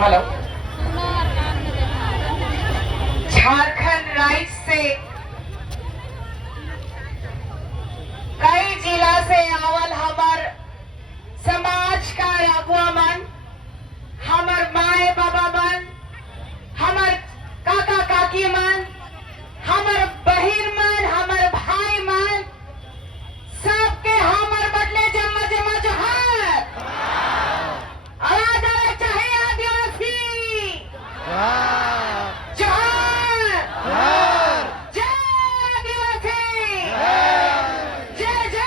Hello. Jharkhand राज्य से कई जिला से आवल हमार समाज का अगुआ मन, हमार माए बाबा मन, हमार काका काकी मन, हमार बहिन मन, हमार भाई मन, सबके हमार बदले जमा जमा जोहार। आवाज आना चाहिए आदिवासी जोहार, जय आदिवासी, जय जय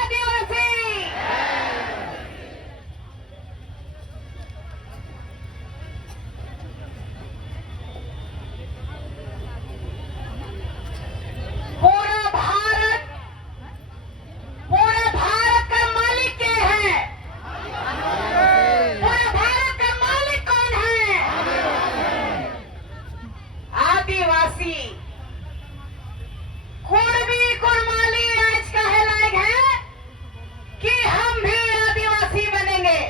आदिवासी। पूरा भारत का मालिक के है? पूरा भारत का मालिक कौन है? आदिवासी। कुर्मी कुर्माली आज कहे लायक है कि हम भी आदिवासी बनेंगे,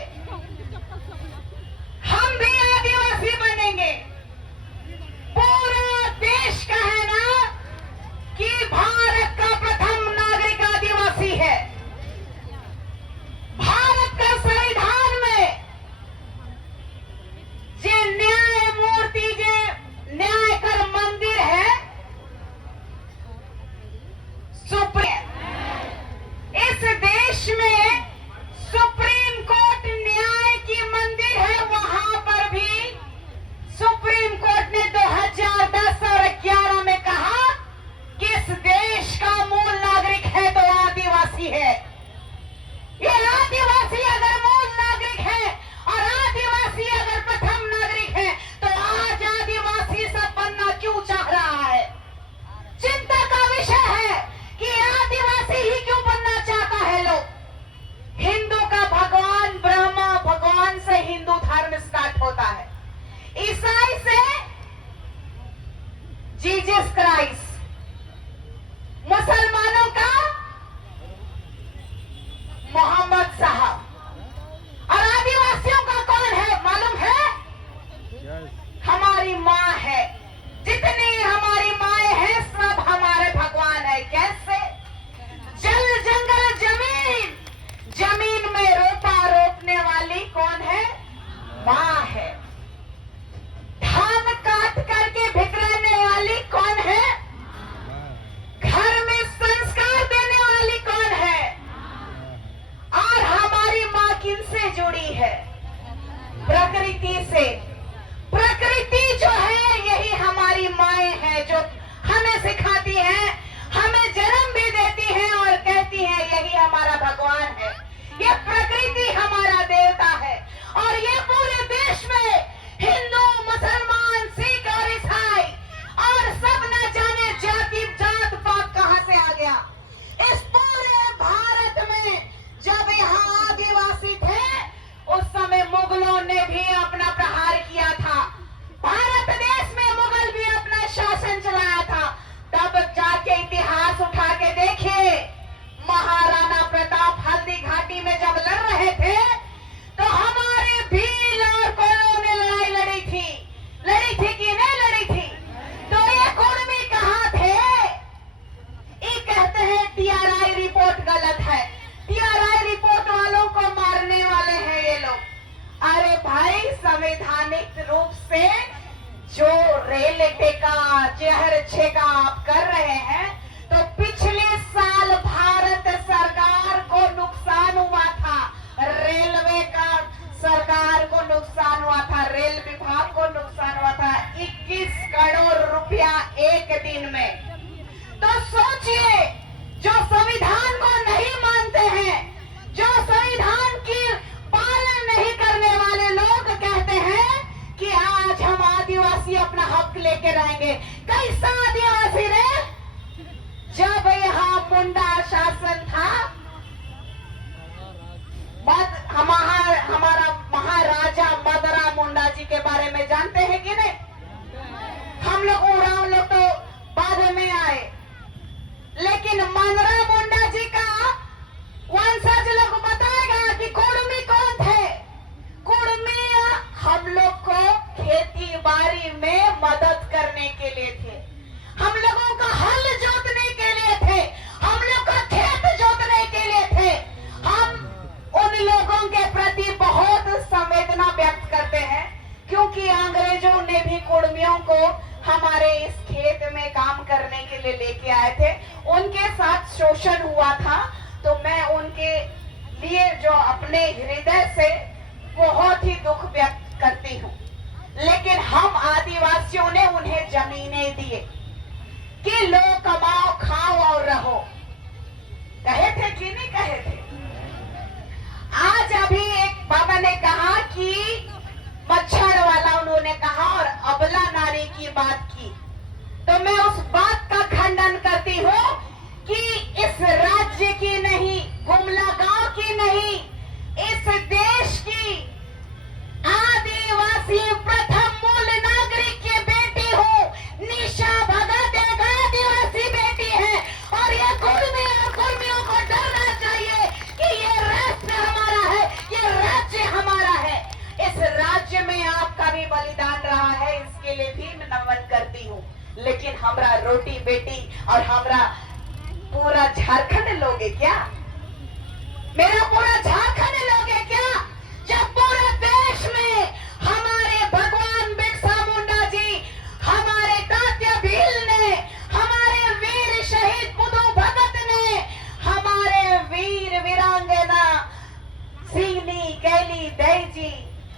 हम भी आदिवासी बनेंगे। पूरा देश का है ना कि भारत का प्रथम नागरिक आदिवासी है। भारत का संविधान में जे न्याय मूर्ति, जे न्याय कर मंदिर है सुप्रीम, इस देश में सुप्रीम कोर्ट न्याय की मंदिर है। वहां पर भी सुप्रीम कोर्ट ने 2010 और 11 में कहा कि इस देश का मूल नागरिक है तो आदिवासी है। ये आदिवासी अगर मूल नागरिक है और आदिवासी अगर प्रथम नागरिक है तो आज आदिवासी सब बनना क्यों चाह रहा है? चिंता का विषय है कि आदिवासी ही क्यों बनना चाहता है लोग। हिंदू का भगवान ब्रह्मा, भगवान से हिंदू धर्म स्टार्ट होता है, ईसाई से जीसस क्राइस्ट, मुसलमानों का मोहम्मद साहब, और आदिवासियों का कौन है मालूम है? हमारी माँ है। जितनी हमारी माए हैं सब हमारे भगवान है। कैसे? जल जंगल जमीन, जमीन में रोपा रोपने वाली कौन है? माँ है। धान काट करके भिगराने वाली कौन है? घर में संस्कार देने वाली कौन है? और हमारी माँ किनसे जुड़ी है? प्रकृति से। प्रकृति जो है यही हमारी माए है, जो हमें सिखाती है, हमें जन्म भी देती है और कहती है यही हमारा भगवान है। ये प्रकृति हमारा देवता है। और ये पूरे देश में हिंदू, मुसलमान, सिख और ईसाई और सब न जाने जाति जात पात कहां से आ गया। इस पूरे भारत में जब यहाँ आदिवासी थे उस समय मुगलों ने भी अपना प्रहार किया था। भारत देश में मुगल भी अपना शासन चलाया था। तब जाके इतिहास उठा के देखिए, महाराणा प्रताप हल्दी घाटी में जब लड़ रहे थे तो हमारे भील और कोलों ने लड़ी थी कि नहीं लड़ी थी? तो ये कुर्मी कहाँ थे? ये कहते हैं टीआरआई रिपोर्ट गलत है, टीआरआई रिपोर्ट वालों को मारने वाले हैं ये लोग। अरे भाई, संवैधानिक रूप से जो रेल टेका चेहर छेका आप कर रहे हैं, तो पिछले साल भारत सरकार को नुकसान हुआ था, रेलवे का सरकार को नुकसान हुआ था, रेल विभाग को नुकसान हुआ था 21 करोड़ रुपया एक दिन में। तो सोचिए, जो संविधान को नहीं मानते हैं, जो संविधान की पालन नहीं करने वाले लोग कहते हैं कि आज हम आदिवासी अपना हक लेकर आएंगे। कैसा आदिवासी रे? जब यहाँ मुंडा शासन था, हमारा महाराजा मदरा मुंडा जी के बारे में जानते हैं कि नहीं? हम लोग तो बाद में आए, लेकिन मदरा मुंडा जी का वंशज लोग बताएगा कि कुर्मी कौन थे। कुर्मी हम लोग को में मदद करने के लिए थे, हम लोगों का हल जोतने के लिए थे, हम लोग का खेत जोतने के लिए थे। हम उन लोगों के प्रति बहुत संवेदना व्यक्त करते हैं, क्योंकि अंग्रेजों ने भी कुर्मियों को हमारे इस खेत में काम करने के लिए लेके आए थे, उनके साथ शोषण हुआ था। तो मैं उनके लिए जो अपने हृदय से बहुत ही दुख व्यक्त करती हूँ। लेकिन हम आदिवासियों ने उन्हें जमीनें दिए कि लो कमाओ खाओ और रहो, कहे थे कि नहीं कहे थे? आज अभी एक बाबा ने कहा कि मच्छर वाला उन्होंने कहा और अबला नारी की बात की, तो मैं उस बात का खंडन करती हूँ कि इस राज्य की नहीं, गुमला गांव की नहीं, इस देश की आदिवासी प्रथम मूल नागरिक की बेटी हूँ। निशा भगत एक आदिवासी बेटी है और ये कुर्मियों को डरना चाहिए कि ये राष्ट्र हमारा है, ये राज्य हमारा है। इस राज्य में आपका भी बलिदान रहा है, इसके लिए भी मैं नमन करती हूँ। लेकिन हमारा रोटी बेटी और हमारा पूरा झारखंड लोगे क्या? मेरा पूरा झारखंड लोगे क्या? जब पूरे देश में हमारे भगवान बिरसा मुंडा जी, हमारे तात्या भील ने, हमारे वीर शहीद बुद्धू भगत ने, हमारे वीर वीरांगना सिंगनी कैली दई जी,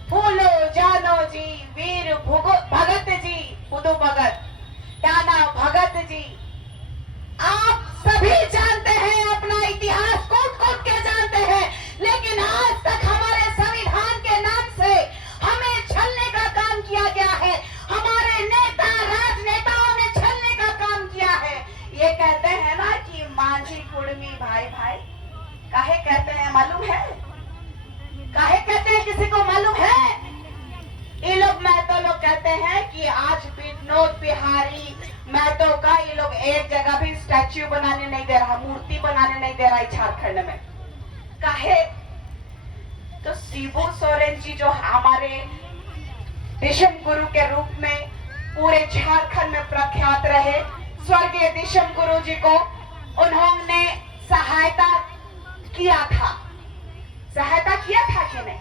फूलो जानो जी, वीर भगत जी, बुद्धू भगत, टाना भगत जी, आप सभी जानते हैं, अपना इतिहास कोट कोट के जानते हैं। लेकिन आज तक हमारे संविधान के नाम से हमें छलने का काम किया गया है, हमारे नेता राजनेताओं ने छलने का काम किया है। ये कहते हैं ना कि मांझी कुर्मी भाई भाई, काहे कहते हैं मालूम है? काहे कहते हैं, किसी को मालूम है? ये लोग महतो लोग कहते हैं कि आज विनोद बिहारी महतो का ये लोग एक जगह भी स्टैच्यू बनाने नहीं दे रहा, मूर्ति बनाने नहीं दे रहा है झारखंड में। काहे? तो शिबू सोरेन जी जो हमारे दिशम गुरु के रूप में पूरे झारखंड में प्रख्यात रहे, स्वर्गीय दिशम गुरु जी को उन्होंने सहायता किया था कि नहीं?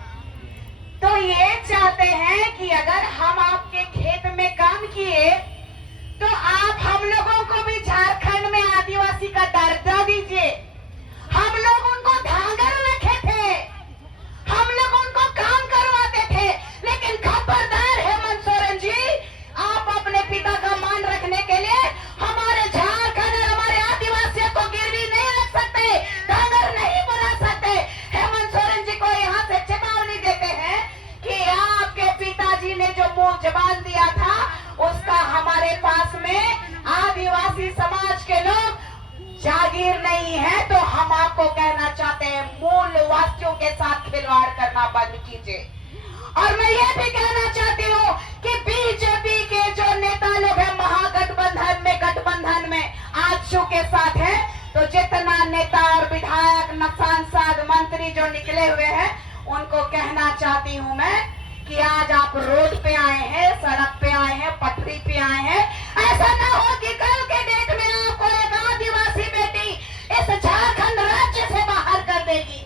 तो ये चाहते हैं कि अगर हम आपके खेत में काम किए तो आप हम लोगों को भी झारखंड में आदिवासी का दर्जा दीजिए। हम लोग उनको धांगर रखे थे, हम लोग उनको काम करवाते थे, लेकिन खबरदार हेमंत सोरेन जी, आप अपने पिता का मान रखने के लिए हमारे झारखंड और हमारे आदिवासियों को गिरवी नहीं रख सकते, धांगर नहीं बना सकते। हेमंत सोरेन जी को यहाँ से चेतावनी देते हैं कि आपके पिताजी ने जो मुंह जबान दिया था, उसका हमारे पास में आदिवासी समाज के लोग जागीर नहीं है। तो हम आपको कहना चाहते हैं, मूल वासियों के साथ खिलवाड़ करना बंद कीजिए। और मैं ये भी कहना चाहती हूँ कि बीजेपी के जो नेता लोग हैं गठबंधन में आजसू के साथ है, तो जितना नेता और विधायक, सांसद, मंत्री जो निकले हुए हैं, उनको कहना चाहती हूँ मैं कि आज आप रोड पे आए हैं, सड़क पे आए हैं, पटरी पे आए हैं, ऐसा ना हो कि कल के डेट में आपको एक आदिवासी बेटी इस झारखंड राज्य से बाहर कर देगी।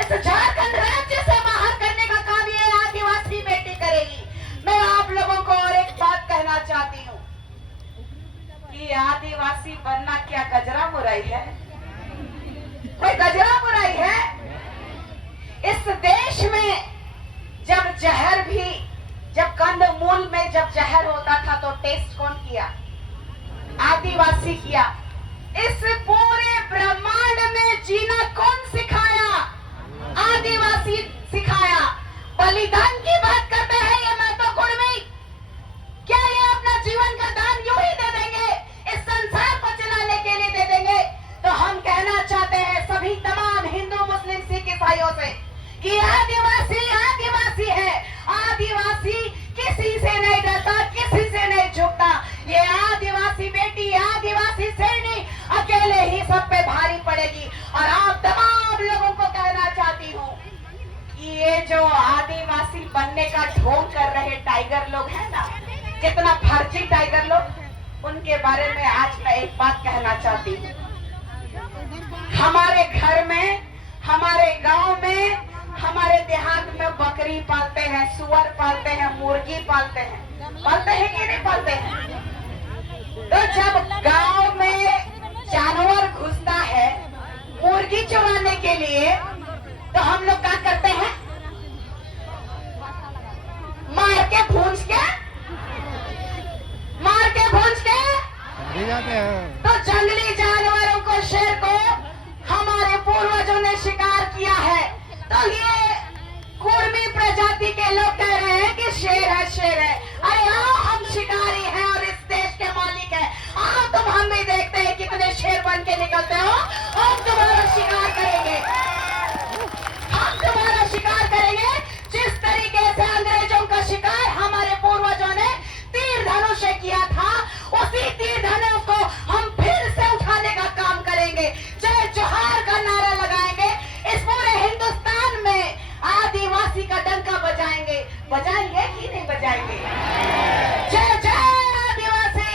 इस झारखंड राज्य से बाहर करने का काम ये आदिवासी बेटी करेगी। मैं आप लोगों को और एक बात कहना चाहती हूँ कि आदिवासी बनना क्या गजरा मुराई है? कोई गजरा मुराई है? इस देश में जब कंदमूल में जब जहर होता था तो टेस्ट कौन किया? आदिवासी किया। इस पूरे ब्रह्मांड में जीना कौन सिखाया? आदिवासी सिखाया। बलिदान की बात करते हैं ये महतो कुर्मी, क्या ये अपना जीवन का दान यूं ही दे देंगे, इस संसार को चलाने के लिए दे देंगे? तो हम कहना चाहते हैं सभी तमाम हिंदू, मुस्लिम, सिख, ईसाइयों से कि आदिवासी है। आदिवासी किसी से नहीं डरता, किसी से नहीं झुकता। ये आदिवासी बेटी, आदिवासी श्रेणी अकेले ही सब पे भारी पड़ेगी। और आप तमाम लोगों को कहना चाहती हूँ कि ये जो आदिवासी बनने का ढोंग कर रहे टाइगर लोग हैं ना, जितना फर्जी टाइगर लोग, उनके बारे में आज मैं एक बात कहना चाहती हूँ। हमारे घर में, हमारे गांव में, हमारे देहात में बकरी पालते हैं, सुअर पालते हैं, मुर्गी पालते हैं कि नहीं पालते हैं? तो जब गांव में जानवर घुसता है मुर्गी चुराने के लिए, तो हम लोग क्या करते हैं? मार के भूंज के जाते हैं। तो जंगली जानवरों को, शेर को हमारे पूर्वजों ने शिकार किया है। तो ये कुर्मी प्रजाति के लोग कह रहे हैं कि शेर है, शेर है। अरे आओ, हम शिकारी हैं और इस देश के मालिक हैं। आओ तुम, हम भी देखते हैं कितने शेर बन के निकलते हो। हम तुम्हारा शिकार करेंगे, हम तुम्हारा शिकार करेंगे। जिस तरीके से अंग्रेजों का शिकार हमारे पूर्वजों ने तीर धनुष से किया था, उसी तीर धनुष को हम फिर से उठाने का काम करेंगे। जय जोहार का नारा लगाएंगे। इस पूरे हिंदुस्तान में आदिवासी का डंका बजाएंगे। बजाएंगे कि नहीं बजाएंगे? जय जय आदिवासी।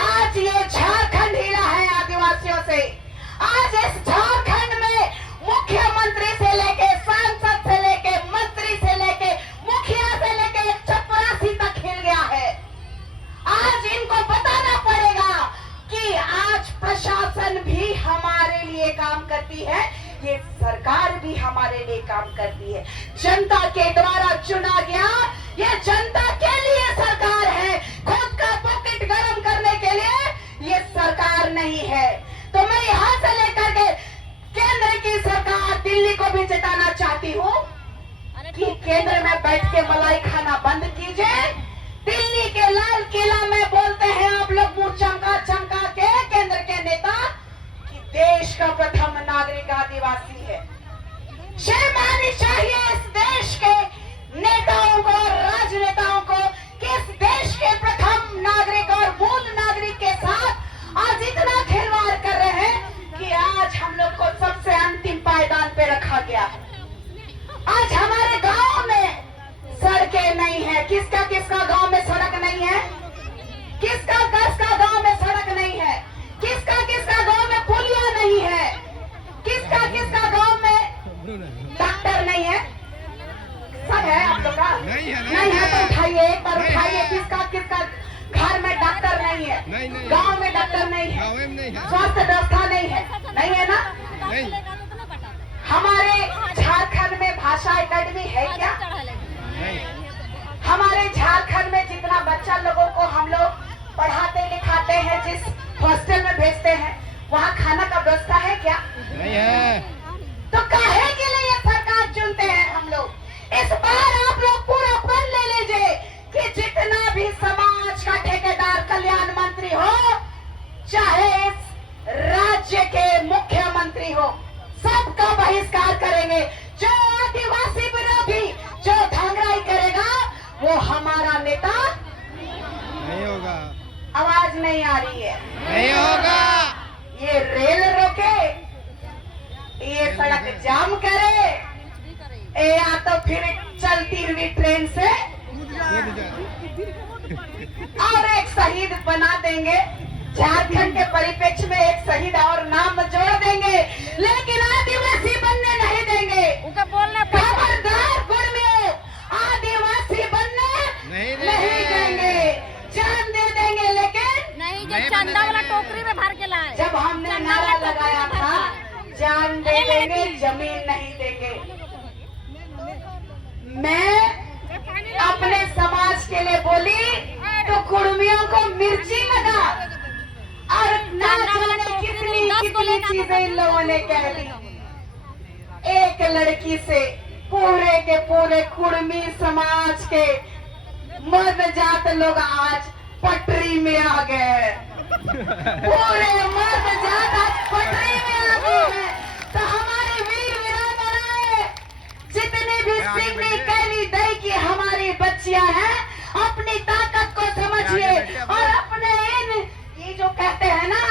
आज ये झारखंड हिला है आदिवासियों से। आज इस झारखंड में मुख्यमंत्री से लेके, सांसद से लेके, मंत्री से लेके, मुखिया से लेके चपरासी तक हिल गया है। आज इनको बताना पड़ेगा कि आज प्रशासन भी हमारे लिए काम करती है, ये सरकार भी हमारे लिए काम करती है। जनता के द्वारा चुना गया, ये जनता के लिए सरकार है। खुद का पॉकेट गर्म करने के लिए ये सरकार नहीं है। तो मैं यहां से लेकर के केंद्र की सरकार, दिल्ली को भी जिताना चाहती हूँ कि केंद्र में बैठ के मलाई खाना बंद कीजिए। दिल्ली के लाल किला में बोलते हैं आप लोग मुंह चमका चमका के, केंद्र के नेता, कि देश का प्रथम नागरिक आदिवासी है। शर्म आनी चाहिए इस देश के नेताओं को और राजनेताओं को कि इस देश के प्रथम नागरिक और मूल नागरिक के साथ आज इतना खिलवाड़ कर रहे हैं कि आज हम लोग को सबसे अंतिम पायदान पे रखा गया है। आज हमारे गांव में सड़कें नहीं है। किसका किसका गांव में सड़क नहीं है? किसका किसका गांव में सड़क नहीं है? किसका किसका गांव में पुलिया नहीं है? किसका किसका गांव में डॉक्टर नहीं है? सब है आप लोग का? नहीं है तो उठाइए, एक बार उठाइए। किसका किसका घर में डॉक्टर नहीं है? गांव में डॉक्टर नहीं है, स्वास्थ्य व्यवस्था नहीं है, नहीं है ना? हमारे झारखंड में भाषा एकेडमी है क्या? हमारे झारखंड में जितना बच्चा लोगों को हम लोग पढ़ाते लिखाते हैं, जिस हॉस्टल में भेजते हैं, वहाँ खाना का व्यवस्था है क्या? नहीं है। तो काहे के लिए ये सरकार चुनते हैं हम लोग? इस बार आप लोग पूरा पढ़ ले लीजिए कि जितना भी समाज का ठेकेदार, कल्याण मंत्री हो, चाहे इस राज्य के मुख्यमंत्री हो, सबका बहिष्कार करेंगे। जो आदिवासी विरोधी, जो धांगराई करेगा, वो हमारा नेता नहीं होगा। आवाज नहीं आ रही है? नहीं होगा। ये रेल रोके, ये सड़क जाम करे, या तो फिर चलती हुई ट्रेन से और एक शहीद बना देंगे। झारखंड के परिप्रेक्ष्य में एक शहीद और नाम जोड़ देंगे, लेकिन आदिवासी बनने नहीं देंगे। खबरदार कुर्मियों, आदिवासी बनने नहीं देंगे। जान दे देंगे, लेकिन नहीं। जब चंदा वाला टोकरी में भर के लाए, जब हमने नारा लगाया था जान दे देंगे, जमीन नहीं देंगे। मैं अपने समाज के लिए बोली तो कुर्मियों को मिर्ची लगा और ना जाने कितनी कितनी चीजें इन लोगों ने कह दी। एक लड़की से पूरे के पूरे कुर्मी समाज के मर्द जात लोग आज पटरी में आ गए हैं। पूरे मर्द जात आज पटरी में आ गए हैं। तो हमारी वीर वीरांगनाएं, जितनी भी सिंगनी कैली दई की हमारी बच्चियां हैं, अपनी ताकत को समझिए और अपने ये जो कहते हैं ना,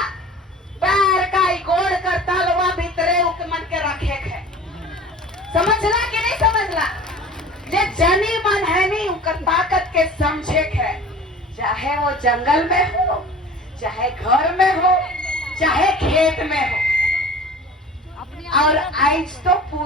पैर का गोड़ कर तलवा भीतरे उकमन के रखे है। समझला कि नहीं समझला? जे जनी मन है नहीं, उनका ताकत के समझे है, चाहे वो जंगल में हो, चाहे घर में हो, चाहे खेत में हो। और आज तो